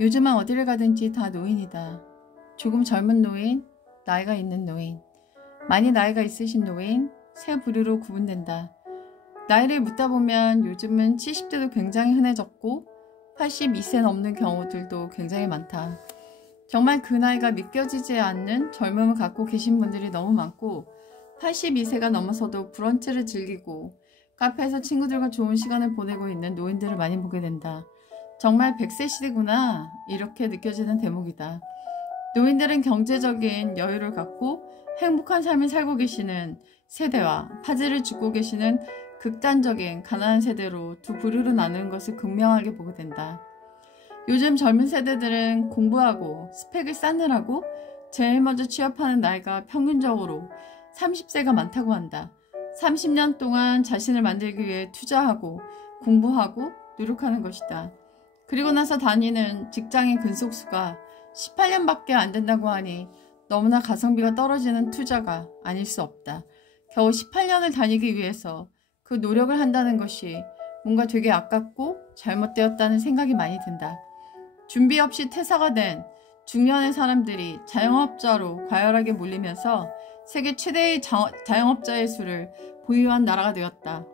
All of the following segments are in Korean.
요즘은 어디를 가든지 다 노인이다. 조금 젊은 노인, 나이가 있는 노인, 많이 나이가 있으신 노인, 세 부류로 구분된다. 나이를 묻다 보면 요즘은 70대도 굉장히 흔해졌고 82세 넘는 경우들도 굉장히 많다. 정말 그 나이가 믿겨지지 않는 젊음을 갖고 계신 분들이 너무 많고 82세가 넘어서도 브런치를 즐기고 카페에서 친구들과 좋은 시간을 보내고 있는 노인들을 많이 보게 된다. 정말 100세 시대구나 이렇게 느껴지는 대목이다. 노인들은 경제적인 여유를 갖고 행복한 삶을 살고 계시는 세대와 파지를 줍고 계시는 극단적인 가난한 세대로 두 부류로 나누는 것을 극명하게 보게 된다. 요즘 젊은 세대들은 공부하고 스펙을 쌓느라고 제일 먼저 취업하는 나이가 평균적으로 30세가 많다고 한다. 30년 동안 자신을 만들기 위해 투자하고 공부하고 노력하는 것이다. 그리고 나서 다니는 직장인 근속수가 18년밖에 안 된다고 하니 너무나 가성비가 떨어지는 투자가 아닐 수 없다. 겨우 18년을 다니기 위해서 그 노력을 한다는 것이 뭔가 되게 아깝고 잘못되었다는 생각이 많이 든다. 준비 없이 퇴사가 된 중년의 사람들이 자영업자로 과열하게 몰리면서 세계 최대의 자영업자의 수를 보유한 나라가 되었다.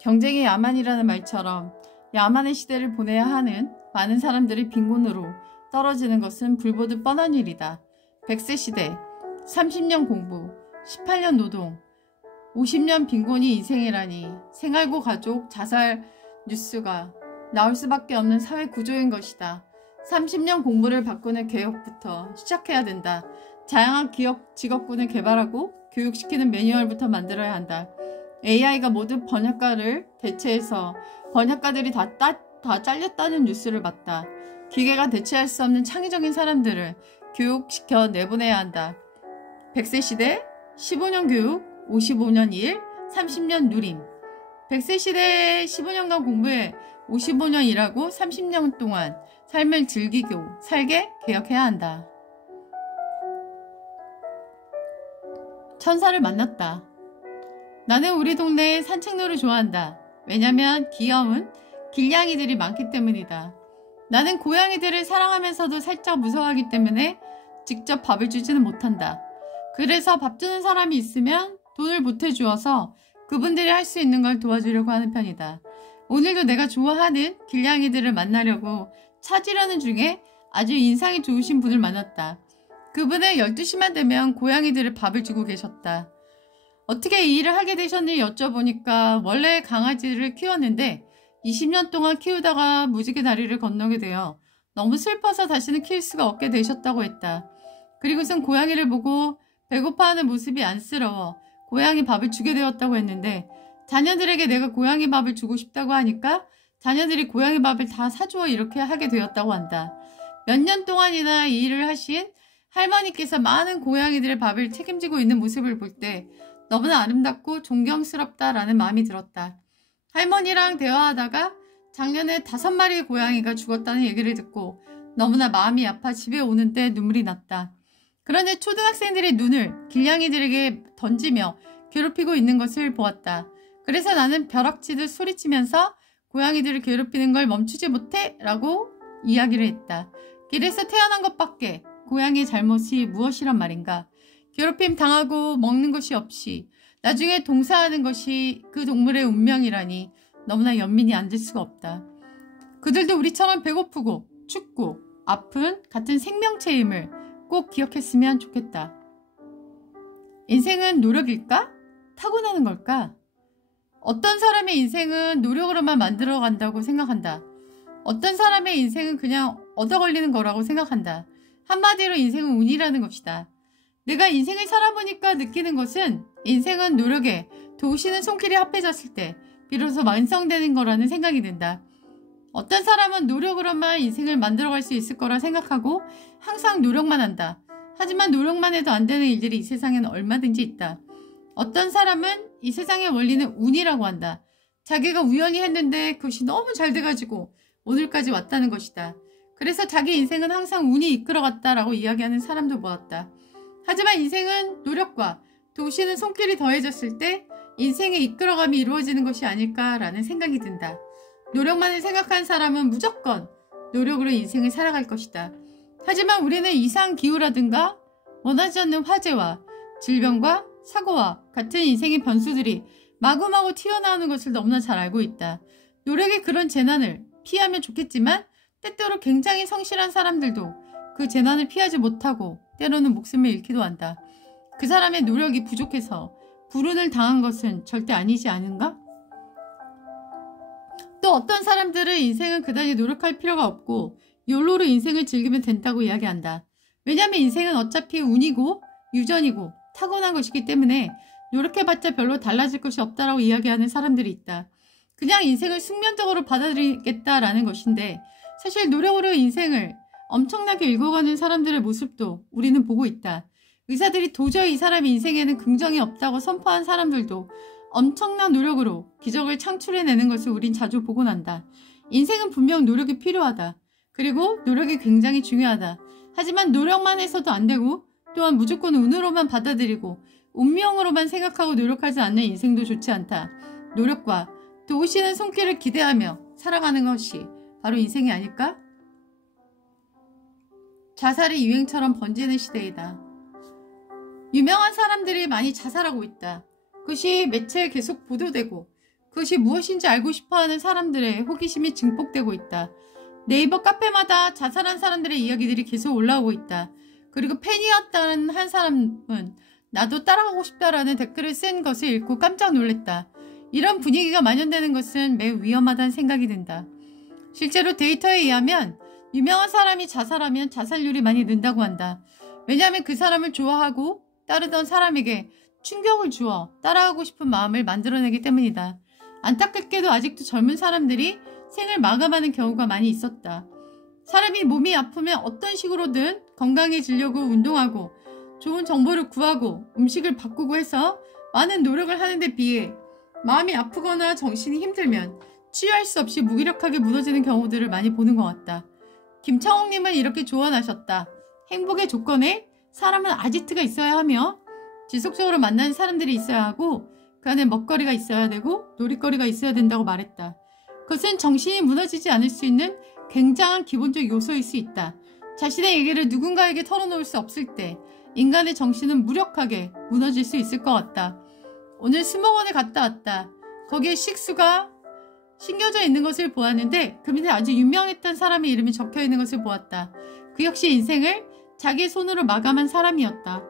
경쟁의 야만이라는 말처럼 야만의 시대를 보내야 하는 많은 사람들이 빈곤으로 떨어지는 것은 불보듯 뻔한 일이다. 100세 시대, 30년 공부, 18년 노동, 50년 빈곤이 인생이라니 생활고 가족, 자살 뉴스가 나올 수밖에 없는 사회 구조인 것이다. 30년 공부를 바꾸는 개혁부터 시작해야 된다. 다양한 직업군을 개발하고 교육시키는 매뉴얼부터 만들어야 한다. AI가 모두 번역가를 대체해서 번역가들이 다 잘렸다는 뉴스를 봤다. 기계가 대체할 수 없는 창의적인 사람들을 교육시켜 내보내야 한다. 100세 시대, 15년 교육, 55년 일, 30년 누림. 100세 시대에 15년간 공부해 55년 일하고 30년 동안 삶을 즐기고 살게 개혁해야 한다. 천사를 만났다. 나는 우리 동네에 산책로를 좋아한다. 왜냐면 귀여운 길냥이들이 많기 때문이다. 나는 고양이들을 사랑하면서도 살짝 무서워하기 때문에 직접 밥을 주지는 못한다. 그래서 밥 주는 사람이 있으면 돈을 보태주어서 그분들이 할 수 있는 걸 도와주려고 하는 편이다. 오늘도 내가 좋아하는 길냥이들을 만나려고 찾으려는 중에 아주 인상이 좋으신 분을 만났다. 그분은 12시만 되면 고양이들을 밥을 주고 계셨다. 어떻게 이 일을 하게 되셨는지 여쭤보니까 원래 강아지를 키웠는데 20년 동안 키우다가 무지개 다리를 건너게 되어 너무 슬퍼서 다시는 키울 수가 없게 되셨다고 했다. 그리고선 고양이를 보고 배고파하는 모습이 안쓰러워 고양이 밥을 주게 되었다고 했는데 자녀들에게 내가 고양이 밥을 주고 싶다고 하니까 자녀들이 고양이 밥을 다 사주어 이렇게 하게 되었다고 한다. 몇 년 동안이나 이 일을 하신 할머니께서 많은 고양이들의 밥을 책임지고 있는 모습을 볼 때 너무나 아름답고 존경스럽다라는 마음이 들었다. 할머니랑 대화하다가 작년에 5마리의 고양이가 죽었다는 얘기를 듣고 너무나 마음이 아파 집에 오는데 눈물이 났다. 그런데 초등학생들의 눈을 길냥이들에게 던지며 괴롭히고 있는 것을 보았다. 그래서 나는 벼락치듯 소리치면서 고양이들을 괴롭히는 걸 멈추지 못해 라고 이야기를 했다. 길에서 태어난 것밖에 고양이의 잘못이 무엇이란 말인가. 괴롭힘 당하고 먹는 것이 없이 나중에 동사하는 것이 그 동물의 운명이라니 너무나 연민이 안 될 수가 없다. 그들도 우리처럼 배고프고 춥고 아픈 같은 생명체임을 꼭 기억했으면 좋겠다. 인생은 노력일까? 타고나는 걸까? 어떤 사람의 인생은 노력으로만 만들어 간다고 생각한다. 어떤 사람의 인생은 그냥 얻어 걸리는 거라고 생각한다. 한마디로 인생은 운이라는 것이다. 내가 인생을 살아보니까 느끼는 것은 인생은 노력에 도우시는 손길이 합해졌을 때 비로소 완성되는 거라는 생각이 든다. 어떤 사람은 노력으로만 인생을 만들어갈 수 있을 거라 생각하고 항상 노력만 한다. 하지만 노력만 해도 안 되는 일들이 이 세상에는 얼마든지 있다. 어떤 사람은 이 세상의 원리는 운이라고 한다. 자기가 우연히 했는데 그것이 너무 잘 돼가지고 오늘까지 왔다는 것이다. 그래서 자기 인생은 항상 운이 이끌어갔다라고 이야기하는 사람도 보았다. 하지만 인생은 노력과 도우시는 손길이 더해졌을 때 인생의 이끌어감이 이루어지는 것이 아닐까라는 생각이 든다. 노력만을 생각한 사람은 무조건 노력으로 인생을 살아갈 것이다. 하지만 우리는 이상 기후라든가 원하지 않는 화재와 질병과 사고와 같은 인생의 변수들이 마구마구 튀어나오는 것을 너무나 잘 알고 있다. 노력의 그런 재난을 피하면 좋겠지만 때때로 굉장히 성실한 사람들도 그 재난을 피하지 못하고 때로는 목숨을 잃기도 한다. 그 사람의 노력이 부족해서 불운을 당한 것은 절대 아니지 않은가? 또 어떤 사람들은 인생은 그다지 노력할 필요가 없고 욜로로 인생을 즐기면 된다고 이야기한다. 왜냐하면 인생은 어차피 운이고 유전이고 타고난 것이기 때문에 노력해봤자 별로 달라질 것이 없다라고 이야기하는 사람들이 있다. 그냥 인생을 숙면적으로 받아들이겠다라는 것인데 사실 노력으로 인생을 엄청나게 읽어가는 사람들의 모습도 우리는 보고 있다. 의사들이 도저히 이 사람의 인생에는 긍정이 없다고 선포한 사람들도 엄청난 노력으로 기적을 창출해내는 것을 우린 자주 보곤 한다. 인생은 분명 노력이 필요하다. 그리고 노력이 굉장히 중요하다. 하지만 노력만 해서도 안 되고 또한 무조건 운으로만 받아들이고 운명으로만 생각하고 노력하지 않는 인생도 좋지 않다. 노력과 도우시는 손길을 기대하며 살아가는 것이 바로 인생이 아닐까? 자살이 유행처럼 번지는 시대이다. 유명한 사람들이 많이 자살하고 있다. 그것이 매체에 계속 보도되고 그것이 무엇인지 알고 싶어하는 사람들의 호기심이 증폭되고 있다. 네이버 카페마다 자살한 사람들의 이야기들이 계속 올라오고 있다. 그리고 팬이었다는 한 사람은 나도 따라가고 싶다라는 댓글을 쓴 것을 읽고 깜짝 놀랐다. 이런 분위기가 만연되는 것은 매우 위험하다는 생각이 든다. 실제로 데이터에 의하면 유명한 사람이 자살하면 자살률이 많이 는다고 한다. 왜냐하면 그 사람을 좋아하고 따르던 사람에게 충격을 주어 따라가고 싶은 마음을 만들어내기 때문이다. 안타깝게도 아직도 젊은 사람들이 생을 마감하는 경우가 많이 있었다. 사람이 몸이 아프면 어떤 식으로든 건강해지려고 운동하고 좋은 정보를 구하고 음식을 바꾸고 해서 많은 노력을 하는 데 비해 마음이 아프거나 정신이 힘들면 치유할 수 없이 무기력하게 무너지는 경우들을 많이 보는 것 같다. 김창옥님은 이렇게 조언하셨다. 행복의 조건에 사람은 아지트가 있어야 하며 지속적으로 만나는 사람들이 있어야 하고 그 안에 먹거리가 있어야 되고 놀이거리가 있어야 된다고 말했다. 그것은 정신이 무너지지 않을 수 있는 굉장한 기본적 요소일 수 있다. 자신의 얘기를 누군가에게 털어놓을 수 없을 때 인간의 정신은 무력하게 무너질 수 있을 것 같다. 오늘 수목원에 갔다 왔다. 거기에 식수가 심겨져 있는 것을 보았는데 그 밑에 아주 유명했던 사람의 이름이 적혀 있는 것을 보았다. 그 역시 인생을 자기 손으로 마감한 사람이었다.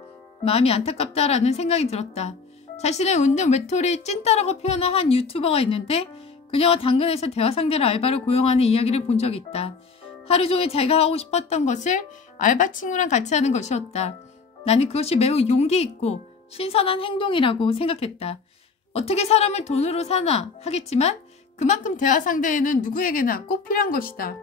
마음이 안타깝다라는 생각이 들었다. 자신을 웃는 외톨이 찐따라고 표현한 한 유튜버가 있는데 그녀가 당근에서 대화 상대로 알바를 고용하는 이야기를 본 적이 있다. 하루 종일 자기가 하고 싶었던 것을 알바 친구랑 같이 하는 것이었다. 나는 그것이 매우 용기 있고 신선한 행동이라고 생각했다. 어떻게 사람을 돈으로 사나 하겠지만 그만큼 대화 상대에는 누구에게나 꼭 필요한 것이다.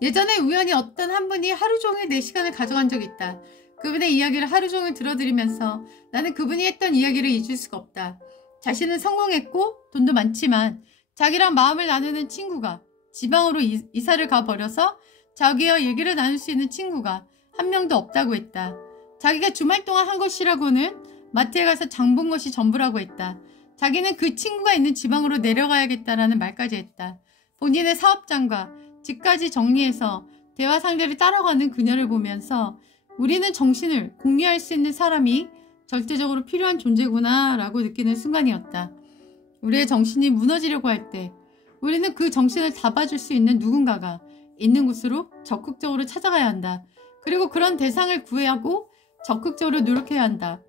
예전에 우연히 어떤 한 분이 하루 종일 내 시간을 가져간 적이 있다. 그분의 이야기를 하루 종일 들어드리면서 나는 그분이 했던 이야기를 잊을 수가 없다. 자신은 성공했고 돈도 많지만 자기랑 마음을 나누는 친구가 지방으로 이사를 가버려서 자기와 얘기를 나눌 수 있는 친구가 한 명도 없다고 했다. 자기가 주말 동안 한 것이라고는 마트에 가서 장 본 것이 전부라고 했다. 자기는 그 친구가 있는 지방으로 내려가야겠다라는 말까지 했다. 본인의 사업장과 집까지 정리해서 대화 상대를 따라가는 그녀를 보면서 우리는 정신을 공유할 수 있는 사람이 절대적으로 필요한 존재구나 라고 느끼는 순간이었다. 우리의 정신이 무너지려고 할 때 우리는 그 정신을 잡아줄 수 있는 누군가가 있는 곳으로 적극적으로 찾아가야 한다. 그리고 그런 대상을 구애하고 적극적으로 노력해야 한다.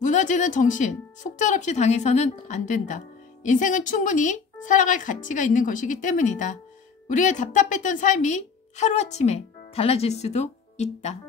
무너지는 정신, 속절없이 당해서는 안 된다. 인생은 충분히 살아갈 가치가 있는 것이기 때문이다. 우리의 답답했던 삶이 하루아침에 달라질 수도 있다.